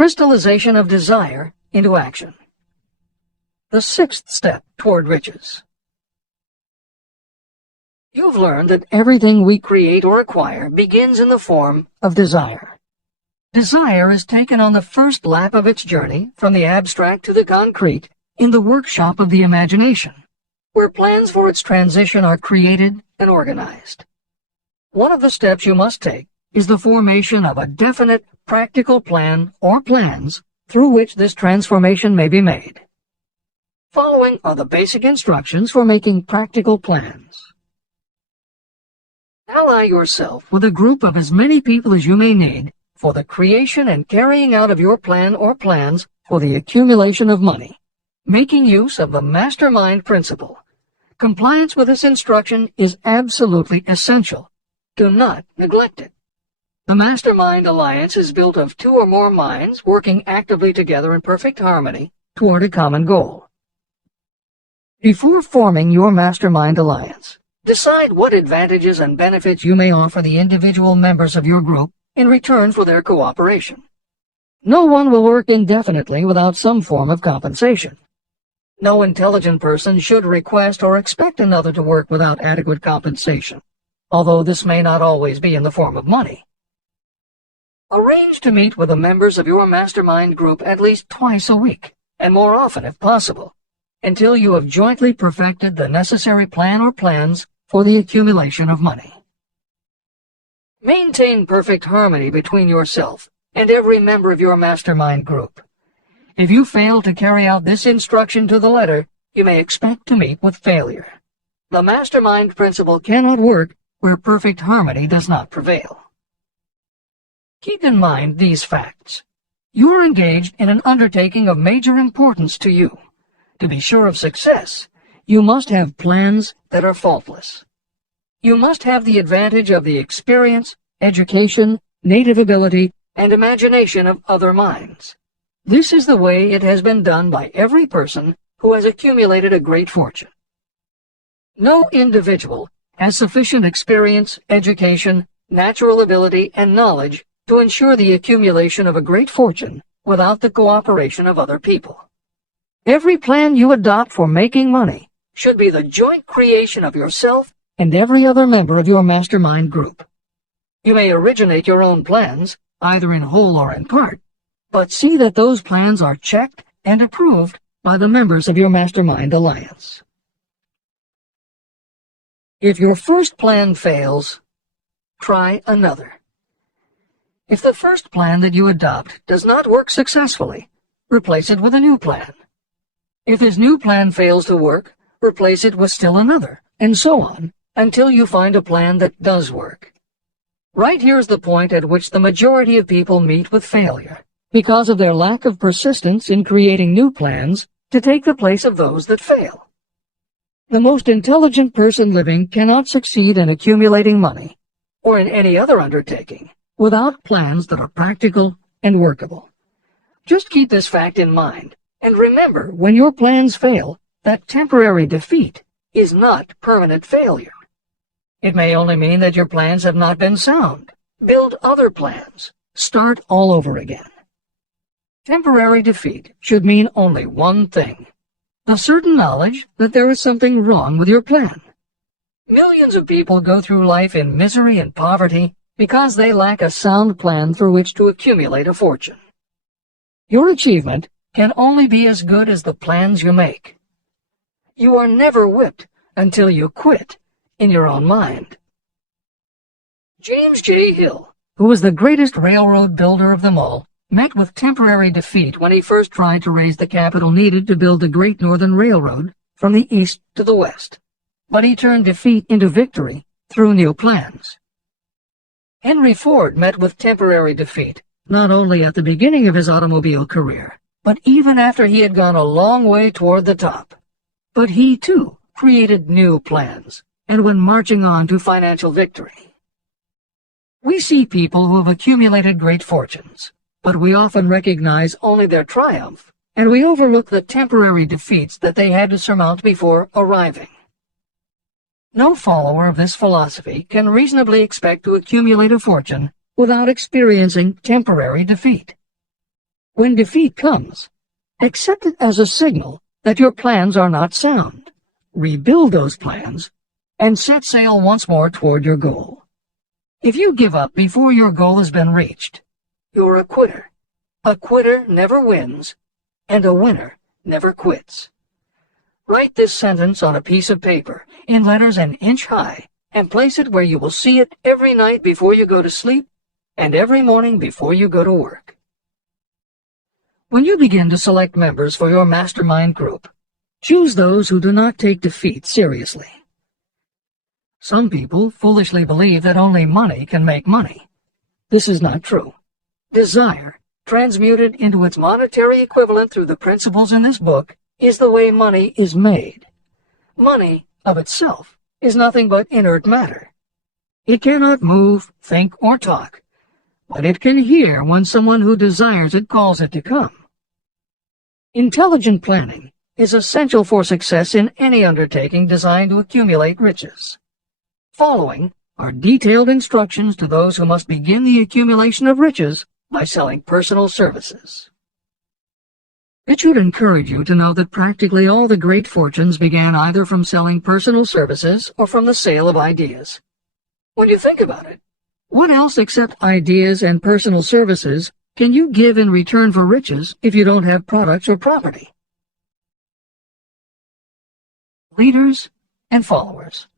Crystallization of desire into action. The sixth step toward riches. You've learned that everything we create or acquire begins in the form of desire. Desire is taken on the first lap of its journey from the abstract to the concrete in the workshop of the imagination, where plans for its transition are created and organized. One of the steps you must take is the formation of a definite practical plan or plans through which this transformation may be made. Following are the basic instructions for making practical plans. Ally yourself with a group of as many people as you may need for the creation and carrying out of your plan or plans for the accumulation of money, making use of the mastermind principle. Compliance with this instruction is absolutely essential. Do not neglect it. The Mastermind Alliance is built of two or more minds working actively together in perfect harmony toward a common goal. Before forming your Mastermind Alliance, decide what advantages and benefits you may offer the individual members of your group in return for their cooperation. No one will work indefinitely without some form of compensation. No intelligent person should request or expect another to work without adequate compensation, although this may not always be in the form of money. Arrange to meet with the members of your mastermind group at least twice a week, and more often if possible, until you have jointly perfected the necessary plan or plans for the accumulation of money. Maintain perfect harmony between yourself and every member of your mastermind group. If you fail to carry out this instruction to the letter, you may expect to meet with failure. The mastermind principle cannot work where perfect harmony does not prevail. Keep in mind these facts. You are engaged in an undertaking of major importance to you. To be sure of success, you must have plans that are faultless. You must have the advantage of the experience, education, native ability, and imagination of other minds. This is the way it has been done by every person who has accumulated a great fortune. No individual has sufficient experience, education, natural ability, and knowledge to ensure the accumulation of a great fortune without the cooperation of other people. Every plan you adopt for making money should be the joint creation of yourself and every other member of your mastermind group. You may originate your own plans, either in whole or in part, but see that those plans are checked and approved by the members of your Mastermind Alliance. If your first plan fails, try another. If the first plan that you adopt does not work successfully, replace it with a new plan. If this new plan fails to work, replace it with still another, and so on, until you find a plan that does work. Right here is the point at which the majority of people meet with failure, because of their lack of persistence in creating new plans to take the place of those that fail. The most intelligent person living cannot succeed in accumulating money, or in any other undertaking, without plans that are practical and workable. Just keep this fact in mind, and remember, when your plans fail, that temporary defeat is not permanent failure. It may only mean that your plans have not been sound. Build other plans. Start all over again. Temporary defeat should mean only one thing: the certain knowledge that there is something wrong with your plan. Millions of people go through life in misery and poverty because they lack a sound plan through which to accumulate a fortune. Your achievement can only be as good as the plans you make. You are never whipped until you quit in your own mind. James J. Hill, who was the greatest railroad builder of them all, met with temporary defeat when he first tried to raise the capital needed to build the Great Northern Railroad from the east to the west. But he turned defeat into victory through new plans. Henry Ford met with temporary defeat, not only at the beginning of his automobile career, but even after he had gone a long way toward the top. But he, too, created new plans, and went marching on to financial victory. We see people who have accumulated great fortunes, but we often recognize only their triumph, and we overlook the temporary defeats that they had to surmount before arriving. No follower of this philosophy can reasonably expect to accumulate a fortune without experiencing temporary defeat. When defeat comes, accept it as a signal that your plans are not sound. Rebuild those plans and set sail once more toward your goal. If you give up before your goal has been reached, you're a quitter. A quitter never wins, and a winner never quits. Write this sentence on a piece of paper in letters an inch high and place it where you will see it every night before you go to sleep and every morning before you go to work. When you begin to select members for your mastermind group, choose those who do not take defeat seriously. Some people foolishly believe that only money can make money. This is not true. Desire, transmuted into its monetary equivalent through the principles in this book, is the way money is made. Money, of itself, is nothing but inert matter. It cannot move, think, or talk, but it can hear when someone who desires it calls it to come. Intelligent planning is essential for success in any undertaking designed to accumulate riches. Following are detailed instructions to those who must begin the accumulation of riches by selling personal services. It should encourage you to know that practically all the great fortunes began either from selling personal services or from the sale of ideas. When you think about it, what else except ideas and personal services can you give in return for riches if you don't have products or property? Leaders and followers.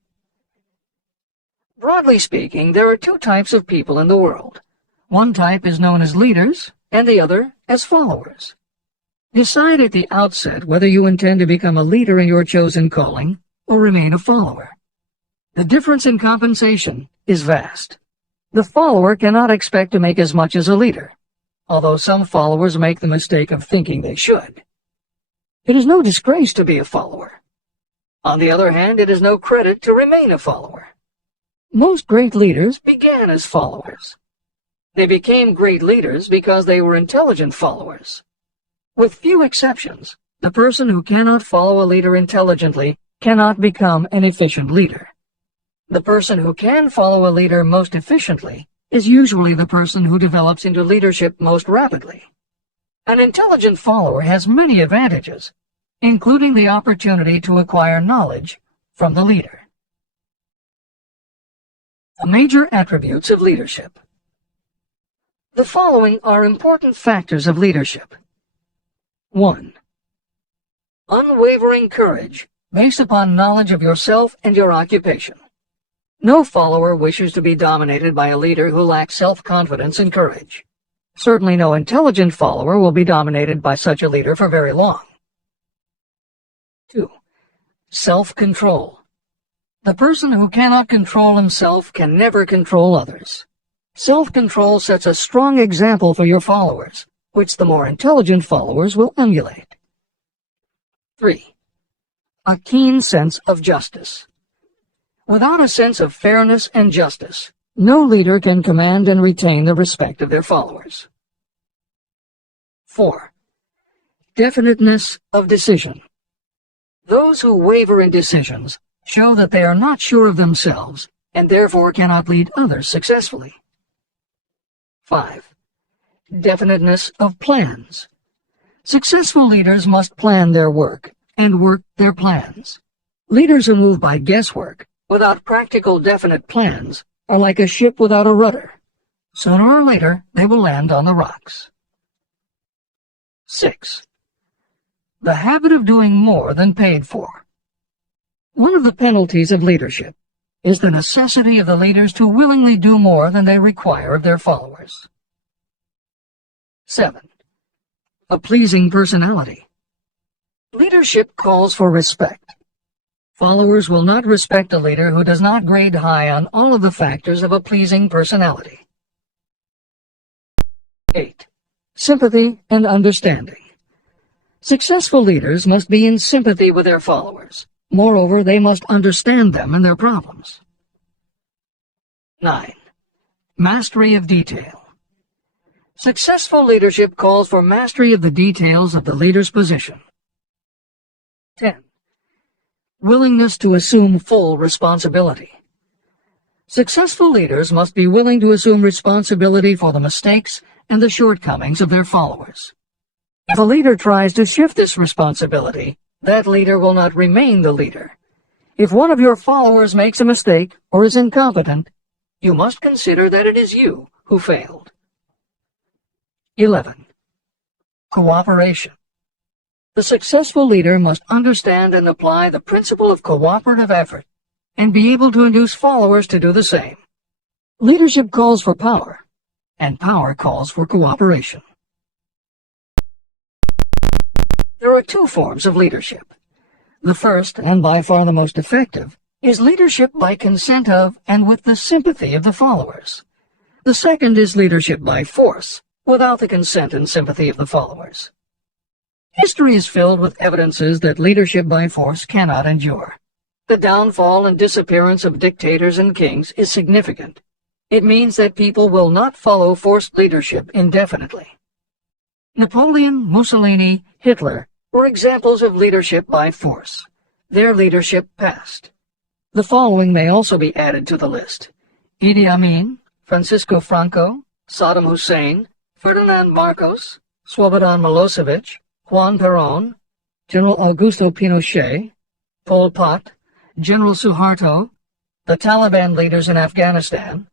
Broadly speaking, there are two types of people in the world. One type is known as leaders, and the other as followers. Decide at the outset whether you intend to become a leader in your chosen calling or remain a follower. The difference in compensation is vast. The follower cannot expect to make as much as a leader, although some followers make the mistake of thinking they should. It is no disgrace to be a follower. On the other hand, it is no credit to remain a follower. Most great leaders began as followers. They became great leaders because they were intelligent followers. With few exceptions, the person who cannot follow a leader intelligently cannot become an efficient leader. The person who can follow a leader most efficiently is usually the person who develops into leadership most rapidly. An intelligent follower has many advantages, including the opportunity to acquire knowledge from the leader. The major attributes of leadership. The following are important factors of leadership. 1. Unwavering courage, based upon knowledge of yourself and your occupation. No follower wishes to be dominated by a leader who lacks self-confidence and courage. Certainly no intelligent follower will be dominated by such a leader for very long. 2. Self-control. The person who cannot control himself can never control others. Self-control sets a strong example for your followers, which the more intelligent followers will emulate. 3. A keen sense of justice. Without a sense of fairness and justice, no leader can command and retain the respect of their followers. 4. Definiteness of decision. Those who waver in decisions show that they are not sure of themselves and therefore cannot lead others successfully. 5. Definiteness of plans. Successful leaders must plan their work and work their plans. Leaders who move by guesswork, without practical definite plans, are like a ship without a rudder. Sooner or later, they will land on the rocks. 6. The habit of doing more than paid for. One of the penalties of leadership is the necessity of the leaders to willingly do more than they require of their followers. 7. A pleasing personality. Leadership calls for respect. Followers will not respect a leader who does not grade high on all of the factors of a pleasing personality. 8. Sympathy and understanding. Successful leaders must be in sympathy with their followers. Moreover, they must understand them and their problems. 9. Mastery of detail. Successful leadership calls for mastery of the details of the leader's position. 10. Willingness to assume full responsibility. Successful leaders must be willing to assume responsibility for the mistakes and the shortcomings of their followers. If a leader tries to shift this responsibility, that leader will not remain the leader. If one of your followers makes a mistake or is incompetent, you must consider that it is you who failed. 11. Cooperation. The successful leader must understand and apply the principle of cooperative effort and be able to induce followers to do the same. Leadership calls for power, and power calls for cooperation. There are two forms of leadership. The first, and by far the most effective, is leadership by consent of and with the sympathy of the followers. The second is leadership by force, without the consent and sympathy of the followers. History is filled with evidences that leadership by force cannot endure. The downfall and disappearance of dictators and kings is significant. It means that people will not follow forced leadership indefinitely. Napoleon, Mussolini, Hitler were examples of leadership by force. Their leadership passed. The following may also be added to the list: Idi Amin, Francisco Franco, Saddam Hussein, Ferdinand Marcos, Slobodan Milosevic, Juan Perón, General Augusto Pinochet, Pol Pot, General Suharto, the Taliban leaders in Afghanistan,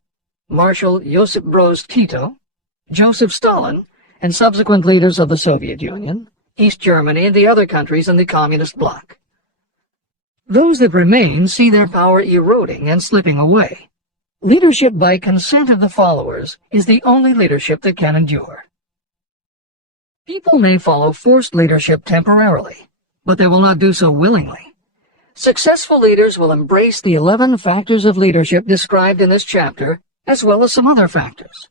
Marshal Josip Broz Tito, Joseph Stalin, and subsequent leaders of the Soviet Union, East Germany, and the other countries in the Communist bloc. Those that remain see their power eroding and slipping away. Leadership by consent of the followers is the only leadership that can endure. People may follow forced leadership temporarily, but they will not do so willingly. Successful leaders will embrace the 11 factors of leadership described in this chapter, as well as some other factors.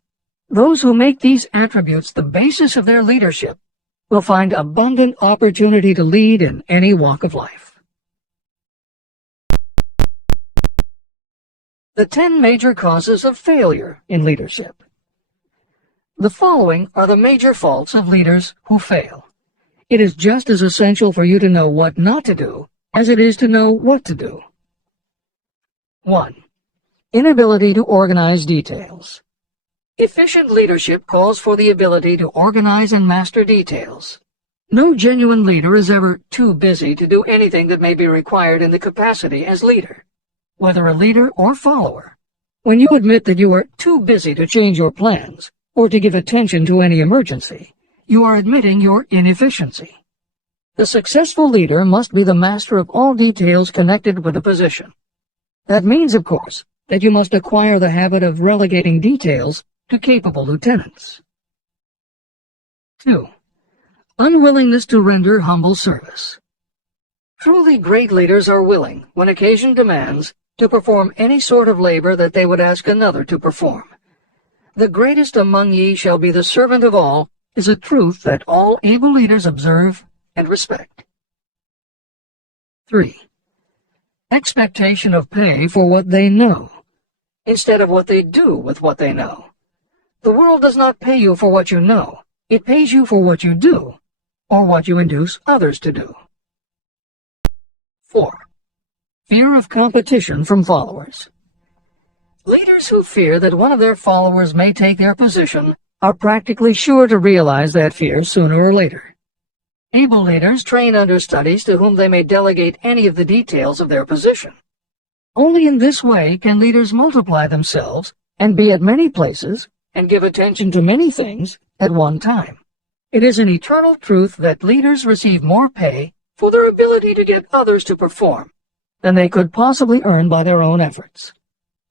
Those who make these attributes the basis of their leadership will find abundant opportunity to lead in any walk of life. The 10 major causes of failure in leadership. The following are the major faults of leaders who fail. It is just as essential for you to know what not to do as it is to know what to do. 1. Inability to organize details. Efficient leadership calls for the ability to organize and master details. No genuine leader is ever too busy to do anything that may be required in the capacity as leader, whether a leader or follower. When you admit that you are too busy to change your plans or to give attention to any emergency, you are admitting your inefficiency. The successful leader must be the master of all details connected with the position. That means, of course, that you must acquire the habit of relegating details to capable lieutenants. 2. Unwillingness to render humble service. Truly great leaders are willing, when occasion demands, to perform any sort of labor that they would ask another to perform. The greatest among ye shall be the servant of all is a truth that all able leaders observe and respect. 3. Expectation of pay for what they know, instead of what they do with what they know. The world does not pay you for what you know. It pays you for what you do, or what you induce others to do. 4. Fear of competition from followers. Leaders who fear that one of their followers may take their position are practically sure to realize that fear sooner or later. Able leaders train understudies to whom they may delegate any of the details of their position. Only in this way can leaders multiply themselves and be at many places and give attention to many things at one time. It is an eternal truth that leaders receive more pay for their ability to get others to perform than they could possibly earn by their own efforts.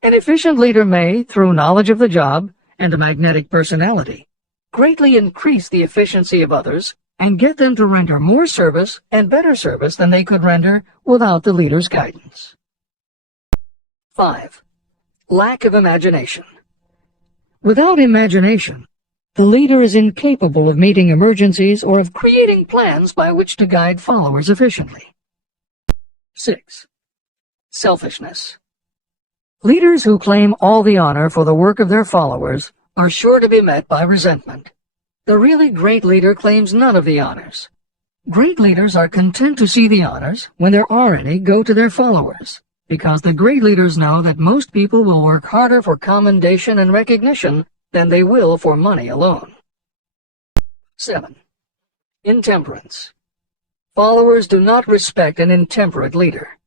An efficient leader may, through knowledge of the job and a magnetic personality, greatly increase the efficiency of others and get them to render more service and better service than they could render without the leader's guidance. 5. Lack of imagination. Without imagination, the leader is incapable of meeting emergencies or of creating plans by which to guide followers efficiently. 6. Selfishness. Leaders who claim all the honor for the work of their followers are sure to be met by resentment. The really great leader claims none of the honors. Great leaders are content to see the honors, when there are any, go to their followers, because the great leaders know that most people will work harder for commendation and recognition than they will for money alone. 7. Intemperance. Followers do not respect an intemperate leader.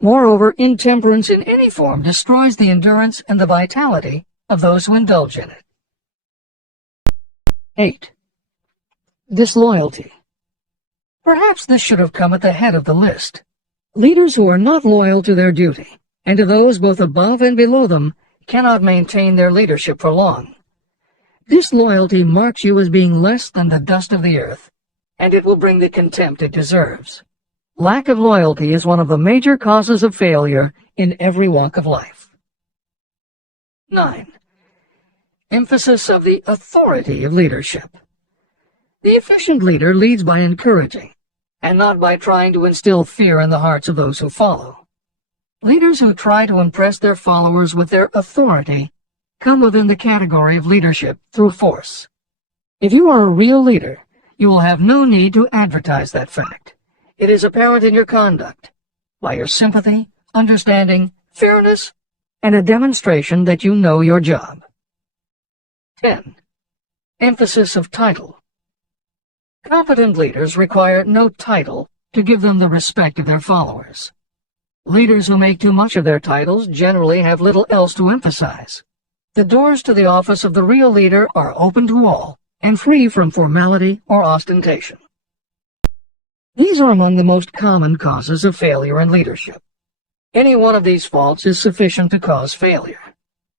Moreover, intemperance in any form destroys the endurance and the vitality of those who indulge in it. 8. Disloyalty. Perhaps this should have come at the head of the list. Leaders who are not loyal to their duty, and to those both above and below them, cannot maintain their leadership for long. Disloyalty marks you as being less than the dust of the earth, and it will bring the contempt it deserves. Lack of loyalty is one of the major causes of failure in every walk of life. 9. Emphasis of the authority of leadership. The efficient leader leads by encouraging, and not by trying to instill fear in the hearts of those who follow. Leaders who try to impress their followers with their authority come within the category of leadership through force. If you are a real leader, you will have no need to advertise that fact. It is apparent in your conduct, by your sympathy, understanding, fairness, and a demonstration that you know your job. 10. Emphasis of title. Competent leaders require no title to give them the respect of their followers. Leaders who make too much of their titles generally have little else to emphasize. The doors to the office of the real leader are open to all and free from formality or ostentation. These are among the most common causes of failure in leadership. Any one of these faults is sufficient to cause failure.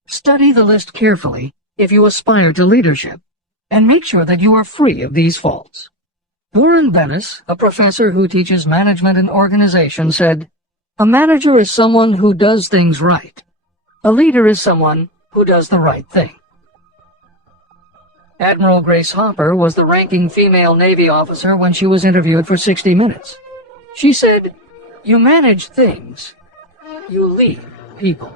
Study the list carefully if you aspire to leadership, and make sure that you are free of these faults. Warren Bennis, a professor who teaches management and organization, said, "A manager is someone who does things right. A leader is someone who does the right thing." Admiral Grace Hopper was the ranking female Navy officer when she was interviewed for 60 Minutes. She said, "You manage things. You lead people."